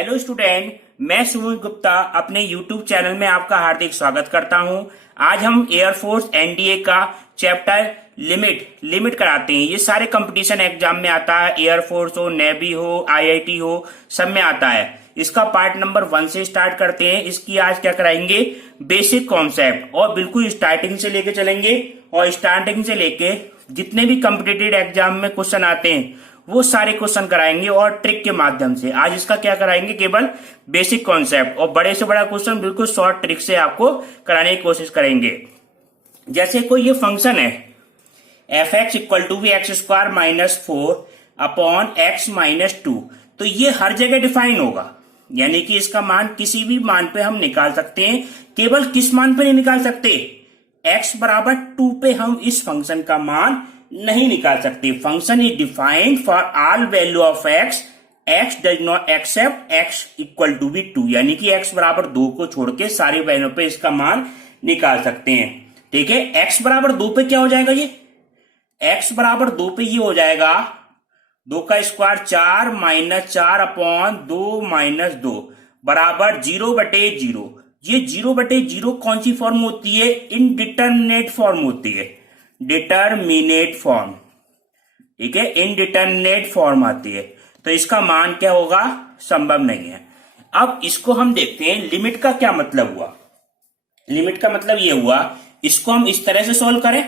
Hello student, मैं सुमित गुप्ता अपने YouTube channel में आपका हार्दिक स्वागत करता हूं। आज हम एयरफोर्स एनडीए का चैप्टर लिमिट कराते हैं। ये सारे कंपटीशन एग्जाम में आता है, एयरफोर्स हो, नेवी हो, आईआईटी हो, सब में आता है। इसका पार्ट नंबर 1 से स्टार्ट करते हैं। इसकी आज क्या कराएंगे, बेसिक कॉन्सेप्ट, और बिल्कुल स्टार्टिंग से लेके चलेंगे। और स्टार्टिंग से लेके जितने भी कॉम्पिटिटिव एग्जाम में क्वेश्चन आते हैं वो सारे क्वेश्चन कराएंगे और ट्रिक के माध्यम से। आज इसका क्या कराएंगे, केवल बेसिक कॉन्सेप्ट, और बड़े से बड़ा क्वेश्चन बिल्कुल शॉर्ट ट्रिक से आपको कराने की कोशिश करेंगे। जैसे कोई ये फंक्शन है f x equal to be x square minus 4 upon x minus 2, तो ये हर जगह डिफाइन होगा, यानी कि इसका मान किसी भी मान पे हम निकाल सकते हैं। केवल किस मान पे नहीं निकाल सकते, x बराबर 2 पे हम इस फंक्शन का मान नहीं निकाल सकते। Function is defined for all value of x, x does not accept x equal to be 2, यानी कि x बराबर 2 को छोड़ के सारे वैल्यू पे इसका मान निकाल सकते हैं। ठीक है, x बराबर 2 पे क्या हो जाएगा, ये x बराबर 2 पे ये हो जाएगा 2 का स्क्वायर 4 माइनस 4 अपॉन 2 माइनस 2 बराबर 0/0। ये 0/0 कौन सी फॉर्म होती है, इनडिटरमिनेट फॉर्म होती है, डिटरमिनेट फॉर्म। ठीक है, इनडिटरमिनेट फॉर्म आती है, तो इसका मान क्या होगा, संभव नहीं है। अब इसको हम देखते हैं लिमिट का क्या मतलब हुआ। लिमिट का मतलब ये हुआ, इसको हम इस तरह से सॉल्व करें,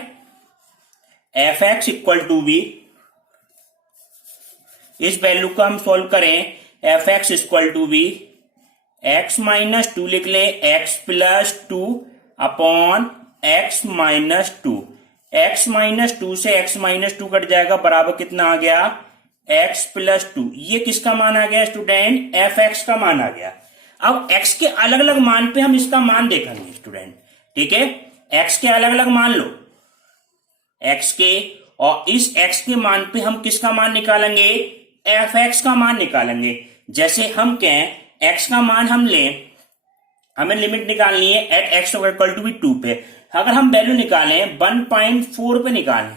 f x equal to be, इस वैल्यू को हम सॉल्व करें, f x equal to be x minus 2 लिख लें, x plus 2 upon x minus 2। X minus 2 से एक्स माइनस 2 कट जाएगा, बराबर कितना आ गया, एक्स प्लस 2। ये किसका मान आ गया स्टूडेंट, एफ एक्स का मान आ गया। अब एक्स के अलग अलग मान पे हम इसका मान देखेंगे स्टूडेंट। ठीक है, एक्स के अलग अलग मान लो, एक्स के, और इस एक्स के मान पे हम किसका मान निकालेंगे, एफ एक्स का मान निकालेंगे। जैसे हम कहें एक्स का मान हम लें, हमें लिमिट निकालनी है at x equal to be 2 पे। अगर हम वैल्यू निकालें 1.4 पे निकालें,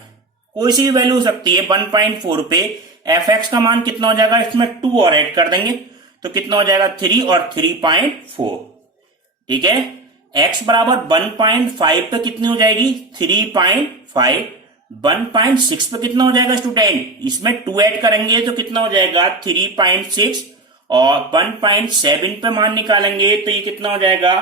कोई सी भी वैल्यू हो सकती है, 1.4 पे एफ एक्स का मान कितना हो जाएगा, इसमें 2 और ऐड कर देंगे तो कितना हो जाएगा 3 और 3.4। ठीक है, एक्स बराबर 1.5 पे कितनी हो जाएगी 3.5, 1.6 पे कितना हो जाएगा स्टूडेंट, इसमें 2 ऐड करेंगे तो कितना हो जाएगा 3.6, और 1.7 पे मान निकालेंगे तो ये कितना हो जाएगा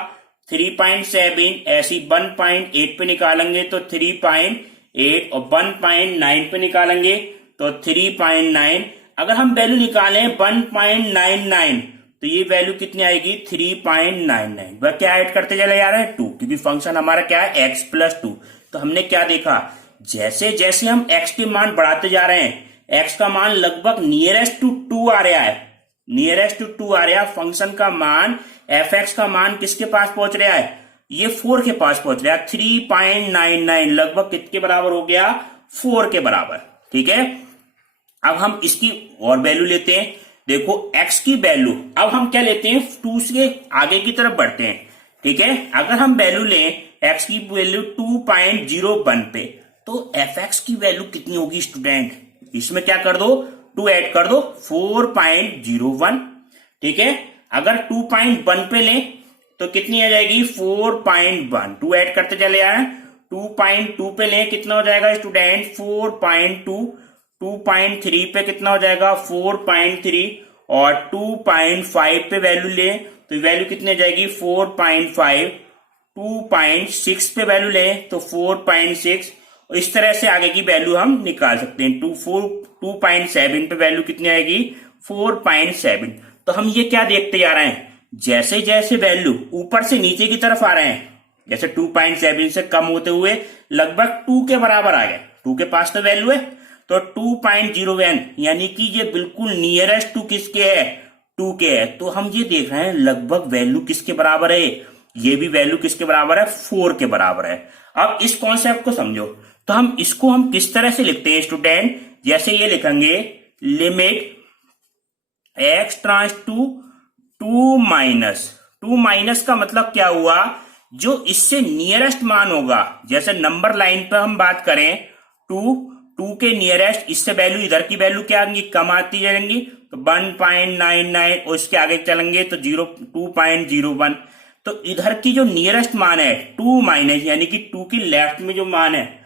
3.7, ऐसी 1.8 पे निकालेंगे तो 3.8, और 1.9 पे निकालेंगे तो 3.9। अगर हम वैल्यू निकालें 1.99 तो ये वैल्यू कितनी आएगी 3.99। वह क्या ऐड करते चले जा रहे हैं 2, क्योंकि फंक्शन हमारा क्या है x प्लस 2। तो हमने क्या देखा, जैसे जैसे हम x के मान बढ़ाते जा रहे हैं, x का मान लगभग नियरेस्ट टू 2 आ रहा है, नियरेस्ट टू 2 आ रहा है। फंक्शन का मान, एफ एक्स का मान किसके पास पहुंच रहा है, ये 4 के पास पहुंच रहा है, 3.99 लगभग किसके बराबर हो गया, 4 के बराबर। ठीक है, अब हम इसकी और वैल्यू लेते हैं। देखो x की वैल्यू, अब हम क्या लेते हैं 2 से आगे की तरफ बढ़ते हैं। ठीक है, अगर हम वैल्यू लें x की वैल्यू 2.01 पे, तो एफ एक्स की वैल्यू कितनी होगी स्टूडेंट, इसमें क्या कर दो 2 ऐड कर दो 4.01। ठीक है, अगर 2.1 पे लें तो कितनी आ जाएगी 4.1, 2 ऐड करते चले आए। 2.2 पे लें कितना हो जाएगा स्टूडेंट 4.2, 2.3 पे कितना हो जाएगा 4.3, और 2.5 पे वैल्यू लें तो वैल्यू कितनी आ जाएगी 4.5, 2.6 पे वैल्यू लें तो 4.6, और इस तरह से आगे की वैल्यू हम निकाल सकते हैं। 2.7 पे वैल्यू कितनी आएगी 4.7। तो हम ये क्या देखते जा रहे हैं, जैसे जैसे वैल्यू ऊपर से नीचे की तरफ आ रहे हैं, जैसे 2.7 से कम होते हुए लगभग 2 के बराबर आ गए, 2 के पास तो वैल्यू है, तो 2.01, यानी कि ये बिल्कुल नियरेस्ट टू किसके है 2 के है। तो हम ये देख रहे हैं लगभग वैल्यू किसके बराबर है, ये भी वैल्यू किसके बराबर है 4 के बराबर है। अब इस कॉन्सेप्ट को समझो, तो हम इसको हम किस तरह से लिखते हैं स्टूडेंट, जैसे ये लिखेंगे limit x tends to 2 minus का मतलब क्या हुआ, जो इससे नियरेस्ट मान होगा, जैसे नंबर लाइन पर हम बात करें 2 के नियरेस्ट, इससे वैल्यू इधर की वैल्यू क्या आएंगी कम आती जाएंगी, तो 1.99 और इसके आगे चलेंगे तो 2.01। तो इधर की जो नियरेस्ट मान है 2 माइनस यानी कि 2 की लेफ्ट में जो मान है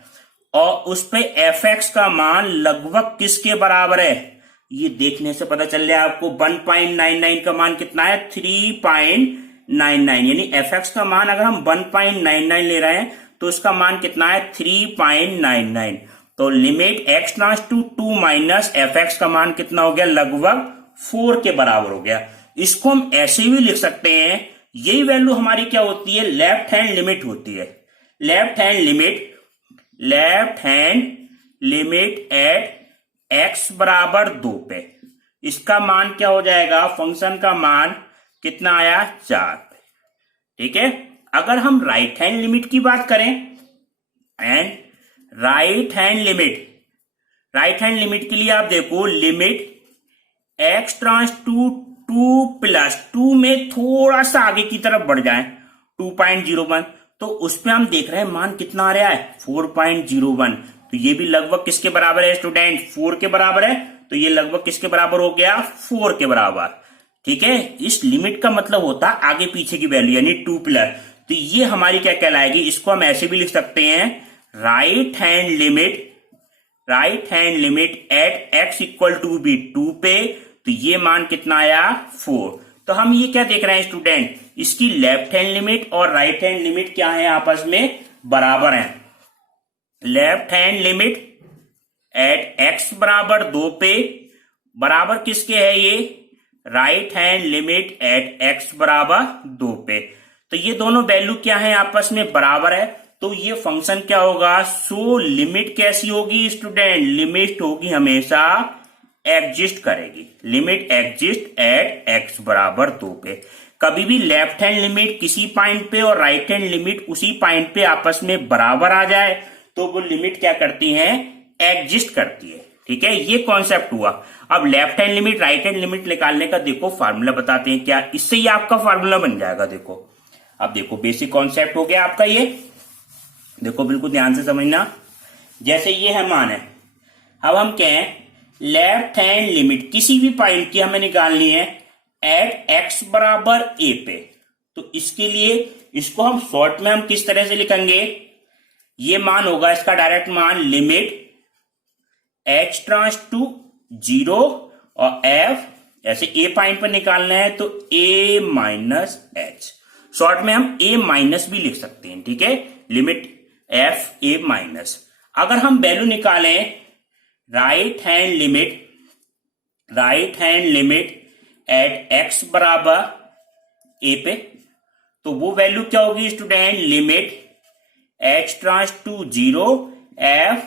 और उस पे fx का मान लगभग किसके बराबर है, ये देखने से पता चल जाए आपको। 1.99 का मान कितना है, 3.99, यानी fx का मान अगर हम 1.99 ले रहे हैं तो उसका मान कितना है 3.99। तो limit x tends to 2 minus fx का मान कितना हो गया, लगभग 4 के बराबर हो गया। इसको हम ऐसे भी लिख सकते हैं, यही वैल्यू हमारी क्या होती है, लेफ्ट हैंड लिमिट होती है। Left hand limit at x बराबर 2 पे, इसका मान क्या हो जाएगा, फंक्शन का मान कितना आया 4 पे। ठीक है, अगर हम राइट हैंड लिमिट की बात करें एंड राइट हैंड लिमिट के लिए आप देखो limit x tends to 2 plus 2 में थोड़ा सा आगे की तरफ बढ़ जाए 2.01, तो उस पे हम देख रहे हैं मान कितना आ रहा है 4.01। तो ये भी लगभग किसके बराबर है स्टूडेंट, 4 के बराबर है। तो ये लगभग किसके बराबर हो गया, 4 के बराबर। ठीक है, इस लिमिट का मतलब होता है आगे पीछे की वैल्यू यानी 2 प्लस। तो ये हमारी क्या कहलाएगी, इसको हम ऐसे भी लिख सकते हैं right hand limit at x equal to be 2 पे। तो ये मान कितना आया 4। तो हम ये क्या देख रहे हैं स्टूडेंट, इसकी लेफ्ट हैंड लिमिट और राइट हैंड लिमिट क्या है, आपस में बराबर हैं। Left hand limit at x बराबर 2 पे बराबर किसके है, ये right hand limit at x बराबर 2 पे। तो ये दोनों वैल्यू क्या है, आपस में बराबर है। तो ये फंक्शन क्या होगा, सो लिमिट कैसी होगी स्टूडेंट, लिमिट होगी हमेशा एग्जिस्ट करेगी, लिमिट एग्जिस्ट एट x बराबर 2 पे। कभी भी लेफ्ट हैंड लिमिट किसी पॉइंट पे और राइट हैंड लिमिट उसी पॉइंट पे आपस में बराबर आ जाए तो वो लिमिट क्या करती है, एग्जिस्ट करती है। ठीक है, ये कॉन्सेप्ट हुआ। अब left hand limit right hand limit निकालने का देखो फार्मूला बताते हैं क्या, इससे ही आपका फार्मूला बन जाएगा। देखो अब देखो बेसिक कॉन्सेप्ट हो गया आपका ये, देखो बिल्कुल ध्यान से समझना। जैसे ये है मान है, अब हम कहें लेफ्ट हैंड लिमिट किसी भी पॉइंट की हमें निकालनी है एट x बराबर a पे। तो इसके लिए इसको हम शॉर्ट में हम किस तरह से लिखेंगे, ये मान होगा इसका डायरेक्ट मान लिमिट h टेंड्स टू 0 और f, ऐसे a पॉइंट पर निकालना है तो a माइनस h, शॉर्ट में हम a माइनस भी लिख सकते हैं। ठीक है, लिमिट f a माइनस। अगर हम वैल्यू निकालें right hand limit at x बराबर a पे, तो वो वैल्यू क्या होगी student, limit h tends to 0 f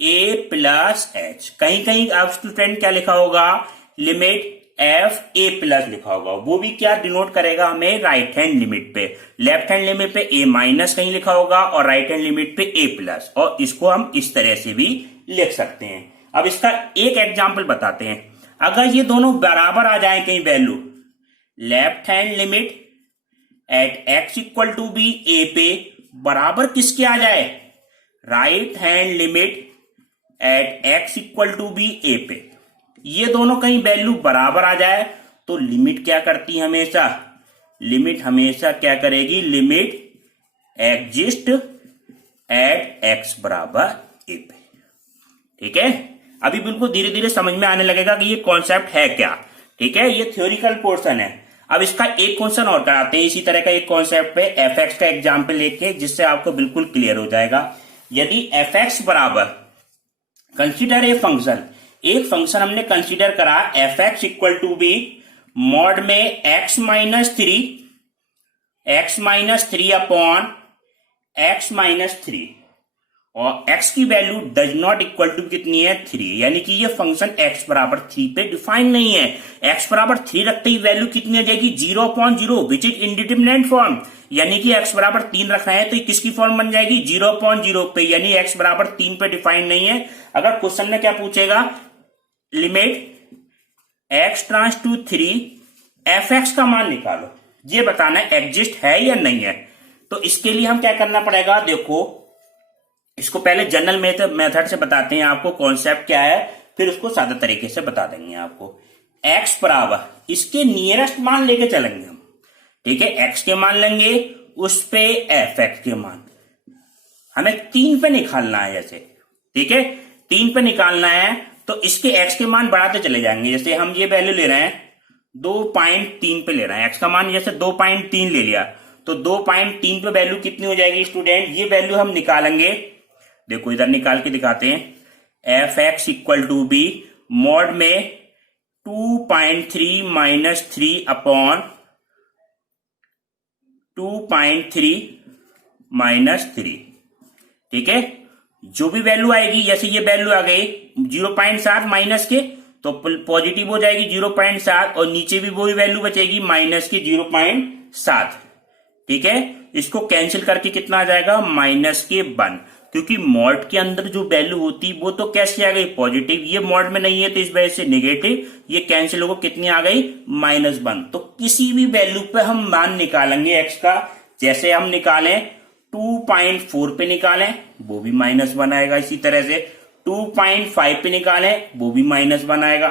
a plus h। कहीं कहीं आप स्टूडेंट क्या लिखा होगा, लिमिट f a प्लस लिखा होगा, वो भी क्या डिनोट करेगा हमें राइट हैंड लिमिट पे। लेफ्ट हैंड लिमिट पे a माइनस कहीं लिखा होगा और राइट हैंड लिमिट पे a प्लस, और इसको हम इस तरह से भी लिख सकते हैं। अब इसका एक एग्जाम्पल बताते हैं, अगर ये दोनों बराबर आ जाए कहीं value, left hand limit at x equal to be a पे बराबर किसके आ जाए, right hand limit at x equal to be a पे, ये दोनों कहीं वैल्यू बराबर आ जाए तो लिमिट क्या करती है हमेशा, लिमिट हमेशा क्या करेगी, लिमिट एग्जिस्ट एट x बराबर a पे। ठीक है, अभी बिल्कुल धीरे धीरे समझ में आने लगेगा कि ये कॉन्सेप्ट है क्या। ठीक है, ये थ्योरिकल पोर्शन है। अब इसका एक क्वेश्चन और कराते हैं इसी तरह का एक कॉन्सेप्ट पे, fx का एग्जाम्पल लेके, जिससे आपको बिल्कुल क्लियर हो जाएगा। यदि fx बराबर, कंसीडर ए फंक्शन, एक फंक्शन हमने कंसीडर करा fx equal to be mod में x minus three upon x minus 3 और x की value does not equal to कितनी है 3, यानी कि ये फंक्शन x बराबर 3 पे डिफाइन नहीं है। x बराबर 3 रखते ही वैल्यू कितनी आ जाएगी 0/0 विच इज इंडिटरमिनेट फॉर्म, यानी कि x बराबर 3 रखना है तो किसकी फॉर्म बन जाएगी 0/0 पे, यानी x बराबर 3 पे डिफाइन नहीं है। अगर क्वेश्चन में क्या पूछेगा, limit x tends to 3 fx का मान निकालो, ये बताना एग्जिस्ट है या नहीं है। तो इसके लिए हम क्या करना पड़ेगा, देखो इसको पहले जनरल मेथड से बताते हैं आपको कॉन्सेप्ट क्या है, फिर उसको सादा तरीके से बता देंगे आपको। x बराबर इसके नियरेस्ट मान लेके चलेंगे हम, ठीक है। x के मान लेंगे, उस पे fx के मान हमें 3 पे निकालना है जैसे, ठीक है। 3 पे निकालना है तो इसके x के मान बढ़ाते चले जाएंगे। जैसे हम ये वैल्यू ले रहे हैं 2.3 पे ले रहे हैं, x का मान जैसे 2.3 ले लिया तो 2.3 पे वैल्यू कितनी हो जाएगी स्टूडेंट, ये वैल्यू हम निकालेंगे। देखो इधर निकाल के दिखाते हैं। fx equal to be mod में 2.3 माइनस 3 अपॉन 2.3 माइनस 3, ठीक है। जो भी वैल्यू आएगी, जैसे ये वैल्यू आ गई 0.7 माइनस के तो पॉजिटिव हो जाएगी 0.7 और नीचे भी वही वैल्यू बचेगी माइनस के 0.7, ठीक है। इसको कैंसिल करके कितना आ जाएगा माइनस के 1, क्योंकि मॉड के अंदर जो वैल्यू होती वो तो कैसे आ गई पॉजिटिव, ये मॉड में नहीं है तो इस वजह से नेगेटिव, ये कैंसिल होकर कितनी आ गई -1। तो किसी भी वैल्यू पे हम मान निकालेंगे x का, जैसे हम निकालें 2.4 पे निकालें वो भी -1 आएगा, इसी तरह से 2.5 पे निकालें वो भी -1 आएगा,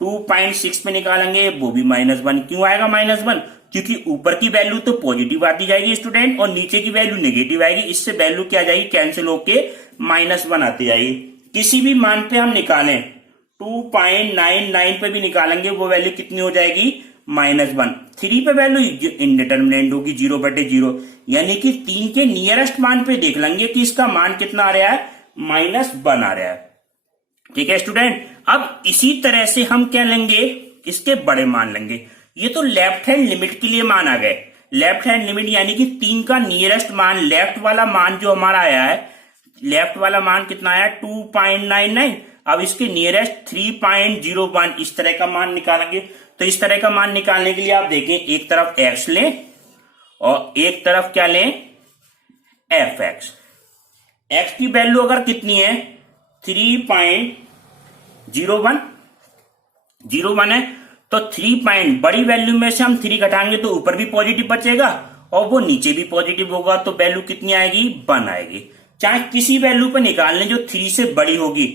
2.6 पे निकालेंगे वो भी -1। क्यों आएगा -1, क्योंकि ऊपर की वैल्यू तो पॉजिटिव आती जाएगी स्टूडेंट और नीचे की वैल्यू नेगेटिव आएगी, इससे वैल्यू क्या जाएगी कैंसिल होके -1 आती जाएगी। किसी भी मान पे हम निकालें 2.99 पे भी निकालेंगे वो वैल्यू कितनी हो जाएगी -1। 3 पे वैल्यू इनडिटर्मिनेंट होगी 0/0, यानी कि 3 के नियरेस्ट मान पे देख लेंगे कि इसका मान कितना आ रहा है -1 आ रहा है, ठीक है स्टूडेंट। अब इसी तरह से हम क्या लेंगे, इसके बड़े मान लेंगे। ये तो लेफ्ट हैंड लिमिट के लिए मान आ गए। लेफ्ट हैंड लिमिट यानी कि 3 का नियरेस्ट मान, लेफ्ट वाला मान जो हमारा आया है, लेफ्ट वाला मान कितना आया 2.99। अब इसके नियरेस्ट 3.01, इस तरह का मान निकालेंगे। तो इस तरह का मान निकालने के लिए आप देखें, एक तरफ x लें और एक तरफ क्या लें fx। x की वैल्यू अगर कितनी है 3.01 है तो 3 बड़ी वैल्यू में से हम 3 घटाएंगे तो ऊपर भी पॉजिटिव बचेगा और वो नीचे भी पॉजिटिव होगा, तो वैल्यू कितनी आएगी 1 आएगी। चाहे किसी वैल्यू पे निकालने जो 3 से बड़ी होगी,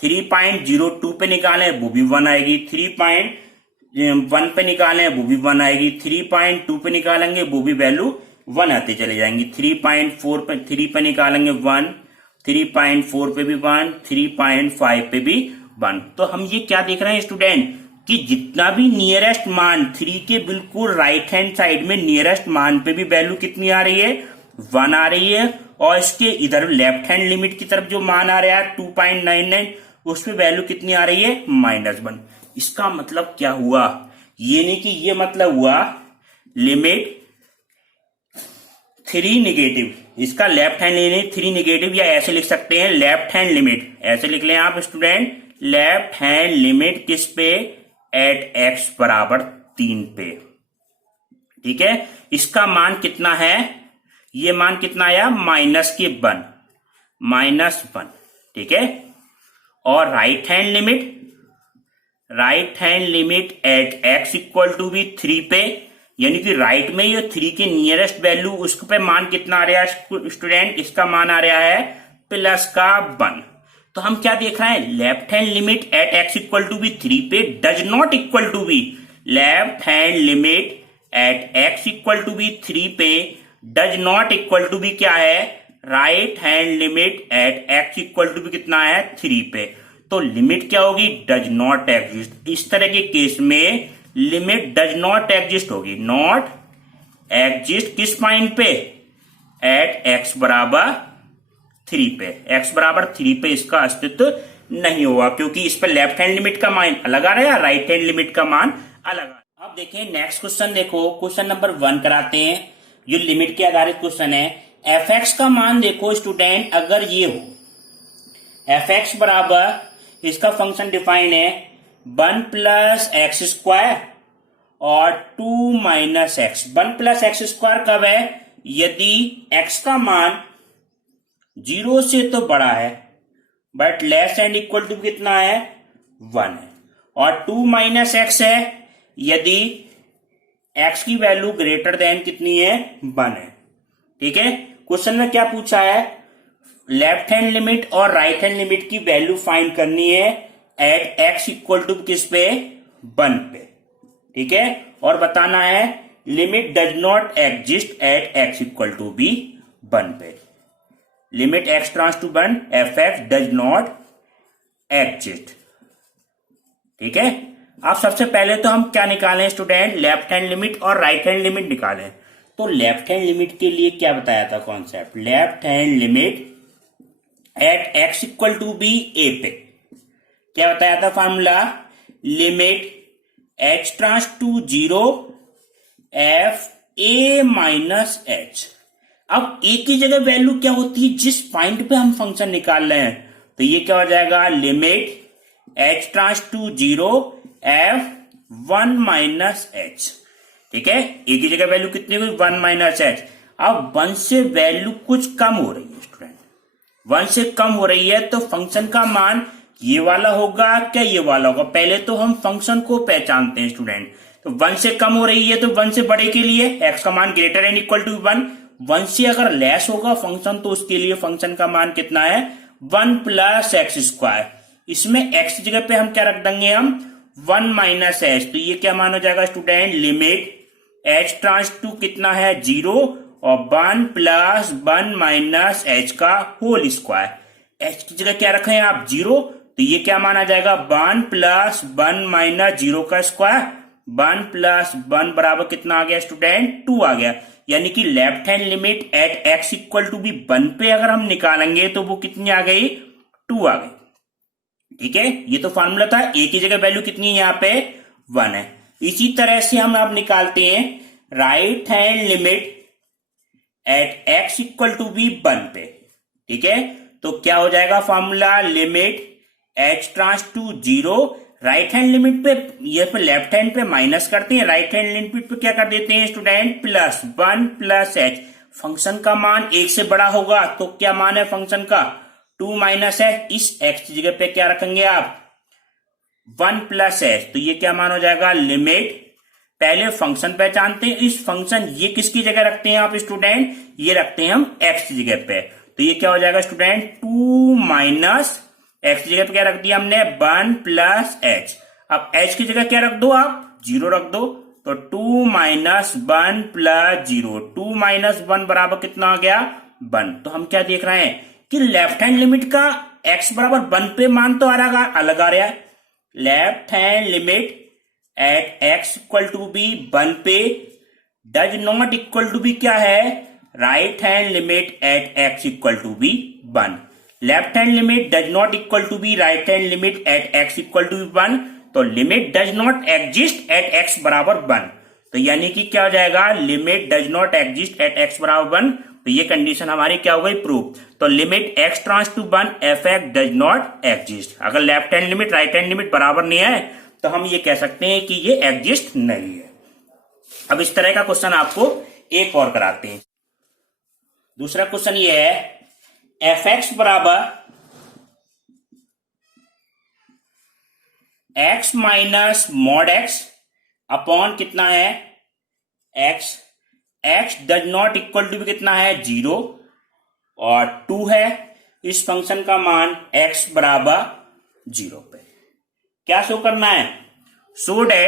3.02 पे निकालें वो भी 1 आएगी, 3.1 पे निकालें वो भी 1 आएगी, 3.2 पे निकालेंगे वो भी वैल्यू 1 आते चले जाएंगी, 3.4 पे 3 पे निकालेंगे 1, 3.4 पे भी 1, 3.5 पे भी 1। तो हम ये क्या देख रहे हैं स्टूडेंट कि जितना भी नियरेस्ट मान 3 के बिल्कुल राइट हैंड साइड में नियरेस्ट मान पे भी वैल्यू कितनी आ रही है 1 आ रही है, और इसके इधर लेफ्ट हैंड लिमिट की तरफ जो मान आ रहा है 2.99 उस पे वैल्यू कितनी आ रही है -1। इसका मतलब क्या हुआ, ये नहीं कि ये मतलब हुआ लिमिट 3 नेगेटिव, इसका लेफ्ट हैंड लिमिट 3 नेगेटिव, या ऐसे लिख सकते हैं लेफ्ट हैंड लिमिट, ऐसे लिख लें आप स्टूडेंट, लेफ्ट हैंड लिमिट किस पे एट x बराबर 3 पे, ठीक है। इसका मान कितना है, ये मान कितना आया -1, ठीक है। और right hand limit at x equal to be 3 पे, यानी कि राइट में ये 3 के नियरेस्ट वैल्यू उस पे मान कितना आ रहा है स्टूडेंट, इसका मान आ रहा है +1। तो हम क्या देख रहे हैं, left hand limit at x equal to be 3 पे does not equal to be, left hand limit at x equal to be 3 पे does not equal to be क्या है, right hand limit at x equal to be कितना है 3 पे। तो limit क्या होगी, डज नॉट एग्जिस्ट। इस तरह के केस में लिमिट डज नॉट एग्जिस्ट होगी, नॉट एग्जिस्ट किस पॉइंट पे, एट x बराबर 3 पे, x बराबर 3 पे इसका अस्तित्व नहीं होगा, क्योंकि इस पर लेफ्ट हैंड लिमिट का मान अलग आ रहा है, राइट हैंड लिमिट का मान अलग आ रहा है। अब देखिए नेक्स्ट क्वेश्चन, देखो क्वेश्चन नंबर 1 कराते हैं, जो लिमिट के आधारित क्वेश्चन है। fx का मान देखो स्टूडेंट, अगर ये हो fx बराबर, इसका फंक्शन डिफाइन है 1 + x² और 2 - x। 1 + x² कब है, यदि x का मान 0 से तो बड़ा है but less and equal to कितना है 1 है, और 2 - x है यदि x की वैल्यू ग्रेटर देन कितनी है 1 है, ठीक है। क्वेश्चन में क्या पूछा है, लेफ्ट हैंड लिमिट और राइट हैंड लिमिट की वैल्यू फाइंड करनी है एट x इक्वल टू किस पे 1 पे, ठीक है। और बताना है limit does not exist at x equal to be 1 पे। Limit x tends to 1 f x does not exist, ठीक है। अब सबसे पहले तो हम क्या निकालें स्टूडेंट, लेफ्ट हैंड लिमिट और राइट हैंड लिमिट निकालें। तो लेफ्ट हैंड लिमिट के लिए क्या बताया था concept, left hand limit at x equal to b a पे क्या बताया था formula, limit h tends to 0 f a minus h. अब ए की जगह वैल्यू क्या होती है, जिस पॉइंट पे हम फंक्शन निकाल रहे हैं, तो ये क्या हो जाएगा, limit h tends to 0 f 1 minus h, ठीक है। ए की जगह वैल्यू कितनी हुई, 1 माइनस एच। अब 1 से वैल्यू कुछ कम हो रही है स्टूडेंट, 1 से कम हो रही है तो फंक्शन का मान ये वाला होगा क्या ये वाला होगा। पहले तो हम फंक्शन को पहचानते हैं स्टूडेंट, तो 1 से कम हो रही है तो 1 से बड़े के लिए x का मान ग्रेटर एंड इक्वल टू 1, 1 से अगर लेस होगा फंक्शन तो उसके लिए फंक्शन का मान कितना है, 1 प्लस एक्स स्क्वायर। इसमें x की जगह पे हम क्या रख देंगे, हम 1 माइनस एच। तो ये क्या मान हो जाएगा student, limit h tends to कितना है 0 और 1 प्लस 1 माइनस एच का होल स्क्वायर। h की जगह क्या रखें आप 0, तो ये क्या माना जाएगा 1 प्लस 1 माइनस 0 का स्क्वायर, 1 प्लस 1 बराबर कितना आ गया स्टूडेंट, 2 आ गया। यानी कि left hand limit at x equal to be 1 पे अगर हम निकालेंगे तो वो कितनी आ गई, 2 आ गई, ठीक है। ये तो फॉर्मूला था, a की जगह वैल्यू कितनी है यहाँ पे 1 है। इसी तरह से हम अब निकालते हैं right hand limit at x equal to be 1 पे, ठीक है। तो क्या हो जाएगा formula, limit h tends to 0, right hand limit पे ये पे लेफ्ट हैंड पे माइनस करते हैं, राइट हैंड लिमिट पे क्या कर देते हैं student, plus 1 plus H. Function का मान 1 से बड़ा होगा तो क्या मान है फंक्शन का, 2 माइनस एच। इस x की जगह पे क्या रखेंगे आप, 1 प्लस एच। तो ये क्या मान हो जाएगा, लिमिट, पहले फंक्शन पहचानते हैं, इस फंक्शन ये किसकी जगह रखते हैं आप स्टूडेंट, ये रखते हैं हम x की जगह पे। तो ये क्या हो जाएगा स्टूडेंट, 2 माइनस x की जगह पे क्या रख दिया हमने, 1 प्लस एच। अब h की जगह क्या रख दो आप, 0 रख दो, तो 2 माइनस 1 प्लस 0, 2 माइनस 1 बराबर कितना आ गया 1। तो हम क्या देख रहे हैं कि लेफ्ट हैंड लिमिट का x बराबर 1 पे मान तो अलग आ रहा है। Left hand limit at x equal to be 1 पे does not equal to be क्या है, right hand limit at x equal to be 1। Left hand limit does not equal to be right hand limit at x equal to be 1, तो limit does not exist at x बराबर 1। तो यानी कि क्या हो जाएगा, limit does not exist at x बराबर 1। तो ये कंडीशन हमारी क्या हो गई, प्रूव। तो limit x tends to 1 f x does not exist. अगर left hand limit right hand limit बराबर नहीं है तो हम ये कह सकते हैं कि ये एग्जिस्ट नहीं है। अब इस तरह का क्वेश्चन आपको एक और कराते हैं। दूसरा क्वेश्चन ये है, एफ एक्स बराबर x minus mod x upon कितना है x, x does not equal to be कितना है 0 और 2 है। इस फंक्शन का मान x बराबर 0 पे क्या शो करना है, so that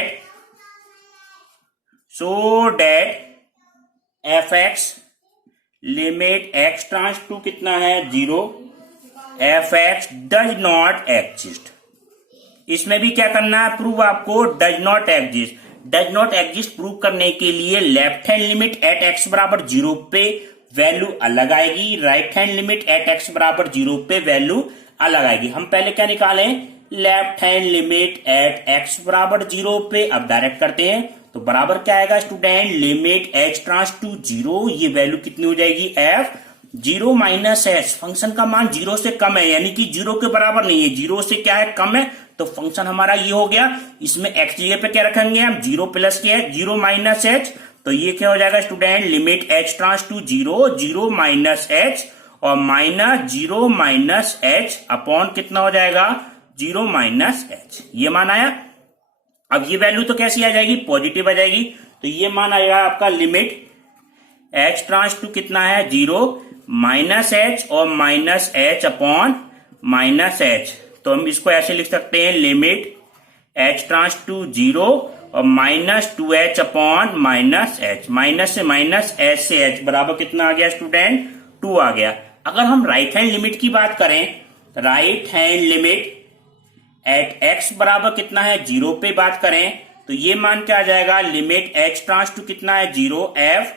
f x limit x tends to कितना है 0 f x does not exist. इसमें भी क्या करना है, प्रूव आपको does not exist. Does not exist prove करने के लिए left hand limit at x बराबर 0 पे वैल्यू अलग आएगी, right hand limit at x बराबर 0 पे वैल्यू अलग आएगी। हम पहले क्या निकालें, left hand limit at x बराबर 0 पे। अब डायरेक्ट करते हैं तो बराबर क्या आएगा student, limit h tends to 0, ये वैल्यू कितनी हो जाएगी f 0 माइनस एच। फंक्शन का मान 0 से कम है यानी कि 0 के बराबर नहीं है, 0 से क्या है कम है, तो फंक्शन हमारा ये हो गया। इसमें x की जगह पे क्या रखेंगे हम, 0 प्लस के 0 माइनस एच। तो ये क्या हो जाएगा student, limit h tends to 0 0 minus h और माइनस 0 माइनस एच अपॉन कितना हो जाएगा 0 माइनस एच। ये मान आया। अब ये वैल्यू तो कैसी आ जाएगी, पॉजिटिव आ जाएगी। तो ये मान आएगा आपका लिमिट h ट्रांस टू कितना है 0 माइनस एच और minus h upon minus H. तो हम इसको ऐसे लिख सकते हैं, लिमिट एच ट्रांस टू 0 और minus 2h upon minus H, minus से माइनस एच से एच बराबर कितना आ गया स्टूडेंट 2 आ गया। अगर हम राइट हैंड लिमिट की बात करें, right hand limit at x बराबर कितना है 0 पे बात करें तो ये मान क्या आ जाएगा, लिमिट h ट्रांस टू कितना है 0 f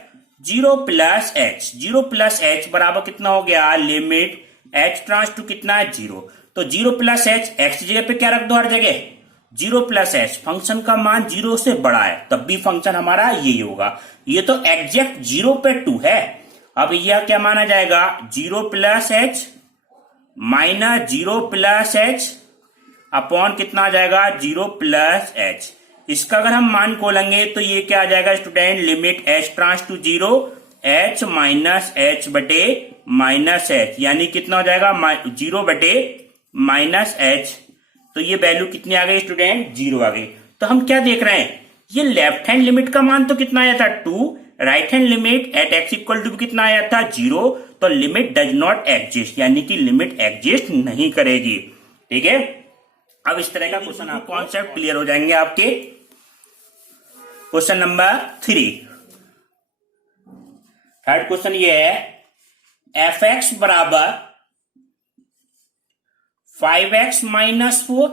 0 plus H, 0 plus H बराबर कितना हो गया, लिमिट h ट्रांस टू कितना है 0। तो 0 प्लस एच, x की जगह पे क्या रख दो हर जगह 0 प्लस एच, फंक्शन का मान 0 से बड़ा है तब भी फंक्शन हमारा यही होगा। ये तो एग्जैक्ट 0 पे 2 है। अब यह क्या माना जाएगा, 0 plus H minus 0 plus H upon कितना आ जाएगा 0 प्लस एच। इसका अगर हम मान खोलेंगे तो ये क्या आ जाएगा student, limit h tends to 0 h minus h बटे माइनस एच, यानी कितना हो जाएगा 0 बटे माइनस एच। तो ये वैल्यू कितनी आ गई स्टूडेंट 0 आ गई। तो हम क्या देख रहे हैं, ये लेफ्ट हैंड लिमिट का मान तो कितना आया था 2, right hand limit at x equal to कितना आया था 0। तो लिमिट डज नॉट एग्जिस्ट, यानी कि लिमिट एग्जिस्ट नहीं करेगी। ठीक है, अब इस तरह का क्वेश्चन आप कॉन्सेप्ट क्लियर हो जाएंगे आपके। क्वेश्चन नंबर 3, थर्ड क्वेश्चन ये है एफ एक्स बराबर 5x माइनस 4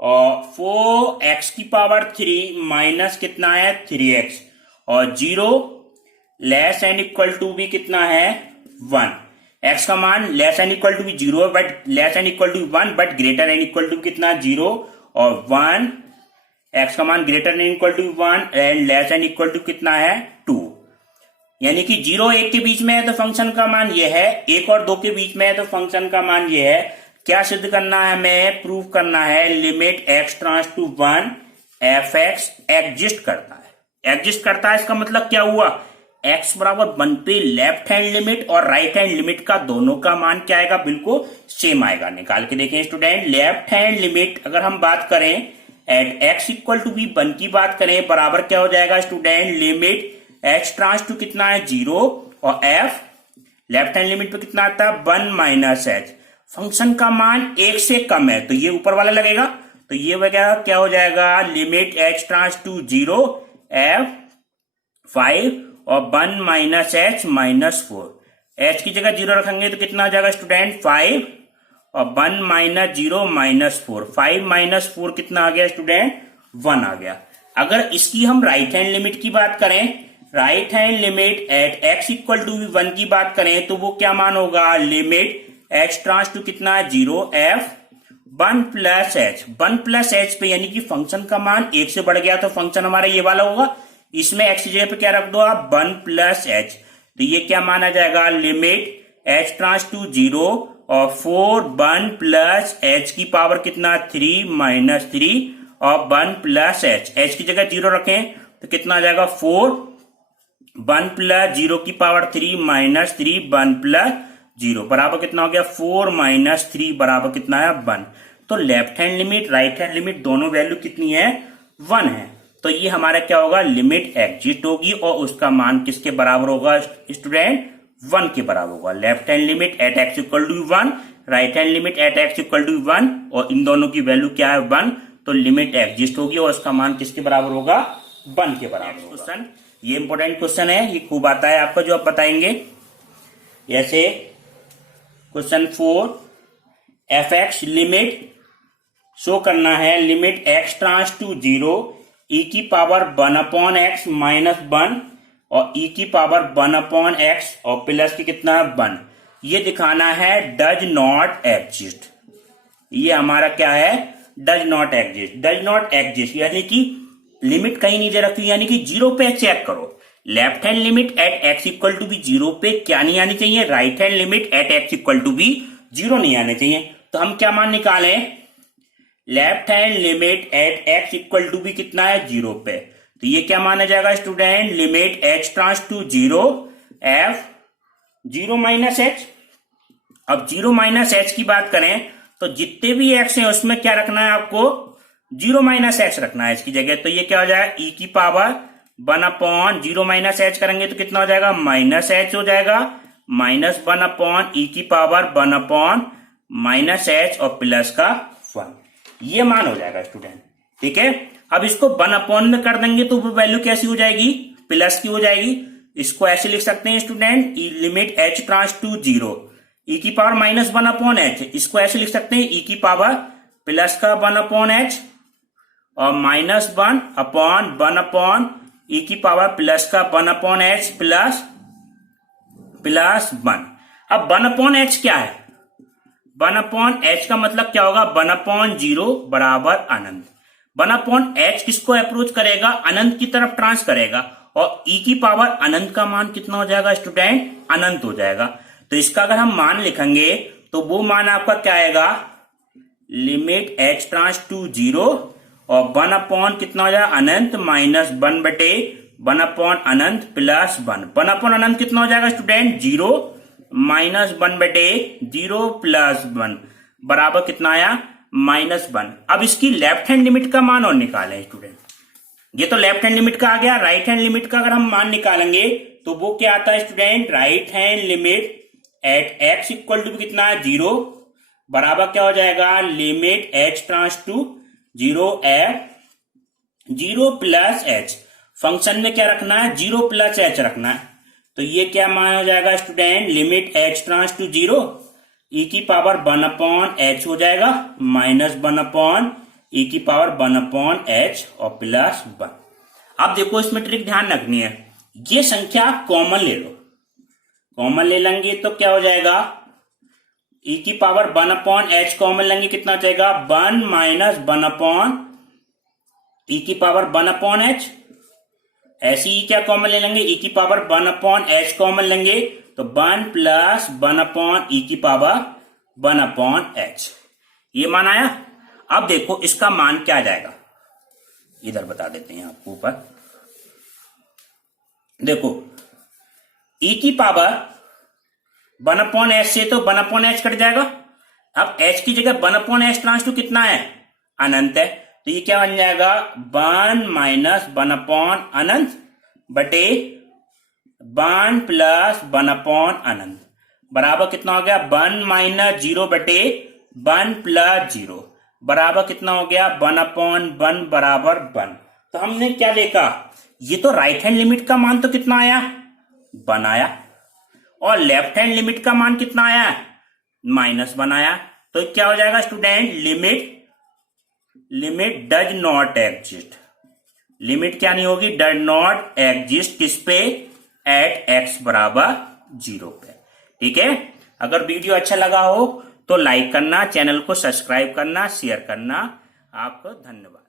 और 4x की पावर 3 माइनस कितना है 3x और 0 less and equal to be कितना है 1। x का मान less and equal to be 0 but less and equal to 1 but greater and equal to कितना 0 और 1। x का मान greater and equal to 1 and less and equal to कितना है 2, यानी कि 0 1 के बीच में है तो फंक्शन का मान ये है, 1 और 2 के बीच में है तो फंक्शन का मान ये है। क्या सिद्ध करना है हमें, प्रूव करना है limit x tends to 1 f x exist करता है। एग्जिस्ट करता है इसका मतलब क्या हुआ, x बराबर 1 पे लेफ्ट हैंड लिमिट और राइट हैंड लिमिट का दोनों का मान क्या आएगा, बिल्कुल सेम आएगा। निकाल के देखें स्टूडेंट, लेफ्ट हैंड लिमिट अगर हम बात करें एट x इक्वल टू भी 1 की बात करें बराबर क्या हो जाएगा student, limit h tends to कितना है 0 और f लेफ्ट हैंड लिमिट पे कितना आता है 1 माइनस एच। फंक्शन का मान 1 से कम है तो ये ऊपर वाला लगेगा, तो ये वगैरह क्या हो जाएगा, limit h tends to 0 f 5 और 1 माइनस एच माइनस 4। h की जगह 0 रखेंगे तो कितना आ जाएगा स्टूडेंट 5 और 1 माइनस 0 माइनस 4, 5 माइनस 4 कितना आ गया स्टूडेंट 1 आ गया। अगर इसकी हम राइट हैंड लिमिट की बात करें, right hand limit at x equal to 1 की बात करें तो वो क्या मान होगा, लिमिट h ट्रांस टू कितना है 0 f 1 plus H, 1 plus H पे यानी कि फंक्शन का मान 1 से बढ़ गया तो फंक्शन हमारा ये वाला होगा। इसमें x की जगह पे क्या रख दो आप 1 प्लस एच, तो ये क्या माना जाएगा, लिमिट h ट्रांस टू 0 और 4 1 प्लस एच की पावर कितना 3 माइनस 3 और 1 प्लस एच, एच की जगह 0 रखें तो कितना आ जाएगा 4 1 प्लस 0 की पावर 3 माइनस 3 1 प्लस 0 बराबर कितना हो गया 4 माइनस 3 बराबर कितना है 1। तो left hand limit right hand limit दोनों वैल्यू कितनी है 1 है। तो ये हमारा क्या होगा, लिमिट एग्जिस्ट होगी और उसका मान किसके बराबर होगा स्टूडेंट 1 के बराबर होगा। Left hand limit at x equal to 1, right hand limit at x equal to 1 और इन दोनों की वैल्यू क्या है 1, तो लिमिट एग्जिस्ट होगी और उसका मान किसके बराबर होगा 1 के बराबर होगा। क्वेश्चन ये इंपॉर्टेंट क्वेश्चन है, ये खूब आता है आपका जो आप बताएंगे। जैसे question 4 f x limit show करना है, limit x tends to 0 e की पावर 1 अपॉन एक्स माइनस 1 और e की पावर 1 अपॉन एक्स और प्लस की कितना 1, ये दिखाना है डज नॉट एग्जिस्ट। ये हमारा क्या है, does not exist. Does not exist यानी कि लिमिट कहीं नहीं दे रखी, यानी कि 0 पे चेक करो। Left hand limit at x equal to be 0 पे क्या नहीं आनी चाहिए, right hand limit at x equal to be 0 नहीं आने चाहिए। तो हम क्या मान निकालें, left hand limit at x equal to be कितना है 0 पे, तो ये क्या माना जाएगा student, limit h tends to 0 f 0 minus h. अब 0 माइनस एच की बात करें तो जितने भी x हैं उसमें क्या रखना है आपको 0 माइनस एच रखना है इसकी जगह। तो ये क्या हो जाएगा e की पावर 1 अपॉन 0 माइनस एच करेंगे तो कितना हो जाएगा माइनस एच हो जाएगा, माइनस 1 अपॉन e की पावर 1 अपॉन माइनस एच और प्लस का 1, ये मान हो जाएगा स्टूडेंट। ठीक है। अब इसको 1 में कर देंगे तो वो वैल्यू कैसी हो जाएगी, प्लस की हो जाएगी। इसको ऐसे लिख सकते हैं student, limit h tends to 0 e की पावर -1/h। इसको ऐसे लिख सकते हैं e की पावर प्लस का 1/h और -1/1 e की पावर प्लस का 1/h प्लस 1। अब 1/h क्या है, 1/h का मतलब क्या होगा, 1/0 बराबर अनंत। 1/h किसको अप्रोच करेगा, अनंत की तरफ ट्रांस करेगा, और e की पावर अनंत का मान कितना हो जाएगा स्टूडेंट, अनंत हो जाएगा। तो इसका अगर हम मान लिखेंगे तो वो मान आपका क्या आएगा, लिमिट h ट्रांस टू 0 और 1 कितना हो जाएगा अनंत -1/1 अनंत प्लस 1। 1 अनंत कितना हो जाएगा स्टूडेंट, 0 -1/0 प्लस 1 बराबर कितना आया, -1। अब इसकी लेफ्ट हैंड लिमिट का मान और निकालें स्टूडेंट। ये तो लेफ्ट हैंड लिमिट का आ गया, राइट हैंड लिमिट का अगर हम मान निकालेंगे तो वो क्या आता है student, right hand limit at x equal to कितना है 0 बराबर क्या हो जाएगा, limit h tends to 0 0 plus h। Function में क्या रखना है, 0 प्लस h रखना है। तो ये क्या मान हो जाएगा student, limit h tends to 0 e की पावर 1/h हो जाएगा -1 e की पावर 1/h और प्लस 1। अब देखो इसमें ट्रिक ध्यान रखनी है, ये संख्या कॉमन ले लो, कॉमन ले लेंगे तो क्या हो जाएगा, e की पावर 1/h कॉमन लेंगे कितना जाएगा, 1 -1 e की पावर 1/h। ऐसे ही क्या कॉमन ले लेंगे, e की पावर 1/h कॉमन लेंगे तो 1 प्लस 1/e की पावर 1/h। ये मान आया। अब देखो इसका मान क्या आ जाएगा, इधर बता देते हैं आपको ऊपर। देखो e की पावर 1/h से तो 1/h कट जाएगा। अब h की जगह 1/h ट्रांस टू कितना है, अनंत है, तो ये क्या बन जाएगा, 1 -1 अनंत बटे 1 प्लस 1 अनंत बराबर कितना हो गया, 1 -0 बटे 1 प्लस 0 बराबर कितना हो गया, 1/1 बराबर 1। तो हमने क्या देखा, ये तो राइट हैंड लिमिट का मान तो कितना आया, 1 आया, और लेफ्ट हैंड लिमिट का मान कितना आया, -1 आया। तो क्या हो जाएगा student, limit does not exist. Limit क्या नहीं होगी, डज नॉट एग्जिस्ट किस पे, एट x बराबर 0 पे। ठीक है। अगर वीडियो अच्छा लगा हो तो लाइक करना, चैनल को सब्सक्राइब करना, शेयर करना। आपको धन्यवाद।